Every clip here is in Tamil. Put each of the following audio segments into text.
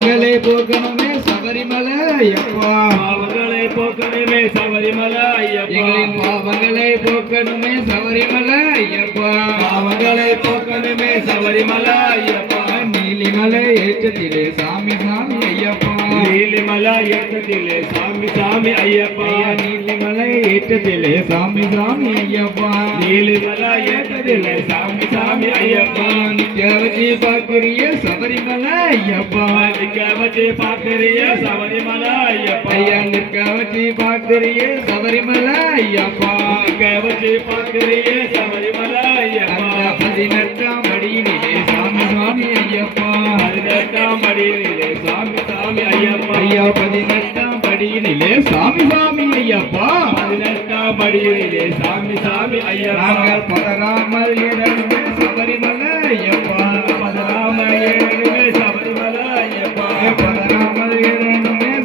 பாவங்களை போக்கணுமே சபரிமலை ஐயப்பா, பாவங்களை போக்கணுமே சபரிமலை ஐயப்பா, எங்களின் பாவங்களை போக்கணுமே சபரிமலை ஐயப்பா, பாவங்களை போக்கணுமே சபரிமலை ஐயப்பா, நீலிமலை ஏற்றத்திலே சாமி சாமி ஐயப்பா, நீலிமலை ஏற்றத்திலே சாமி சாமி ஐயப்பா, நீலிமலை ஏற்றத்திலே சாமி சாமி ஐயப்பா, நீலிமலை ஏற்றத்திலே சாமி சாமி ஐயப்பா, நிக்க வச்சு பார்க்கிறிய சபரிமலை ஐயப்பா, நிக்க வச்சு பார்க்கிறிய சபரிமலை ஐயப்பா, ஐயா நிற்க வச்சு பார்க்கிறிய சபரிமலை ஐயப்பா, நிக்க வச்சு பார்க்கிறிய சபரிமலை ஐயப்பா, 18ஆம் படியினிலே சாமி சாமி ஐயப்பா, 18ஆம் படியிலே சாமி சாமி ஐயப்பா, ஐயா 18ஆம் படியினிலே சாமி சாமி ஐயப்பா, 18ஆம் படியிலே சாமி சாமி ஐயப்பா, நாங்கள் பதறாமல் இடமே சபரிமலை ஐயப்பா, பதறாமல் ஏறணுமே சபரிமலை ஐயப்பா, பதறாமல் இடமே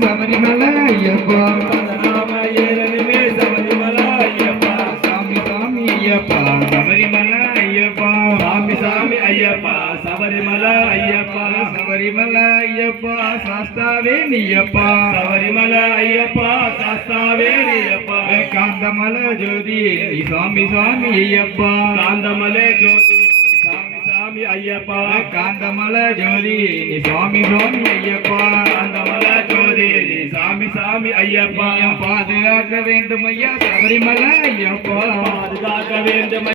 சபரிமலை ஐயப்பா, பதறாமல் ஏறணுமே சபரிமலை ஐயப்பா, சாமி சாமி ஐயப்பா சபரிமலை ஐயப்பா, சாமி சாமி ஐயப்பா சபரிமலை ஐயப்பா, சபரிமலை ஐயப்பா சாஸ்தாவே நீயப்பா, சபரிமலை ஐயப்பா சாஸ்தாவே நீயப்பா, காந்தமல ஜோதி நீ சாமி சாமி ஐயப்பா, காந்தமலை ஜோதி சாமி சாமி ஐயப்பா, காந்தமல ஜோதி நீ சாமி சாமி ஐயப்பா, காந்தமலை ஜோதி சாமி சாமி ஐயப்பா, பாதுகாக்க வேண்டும் ஐயா சபரிமலை ஐயப்பா, பாதுகாக்க வேண்டும்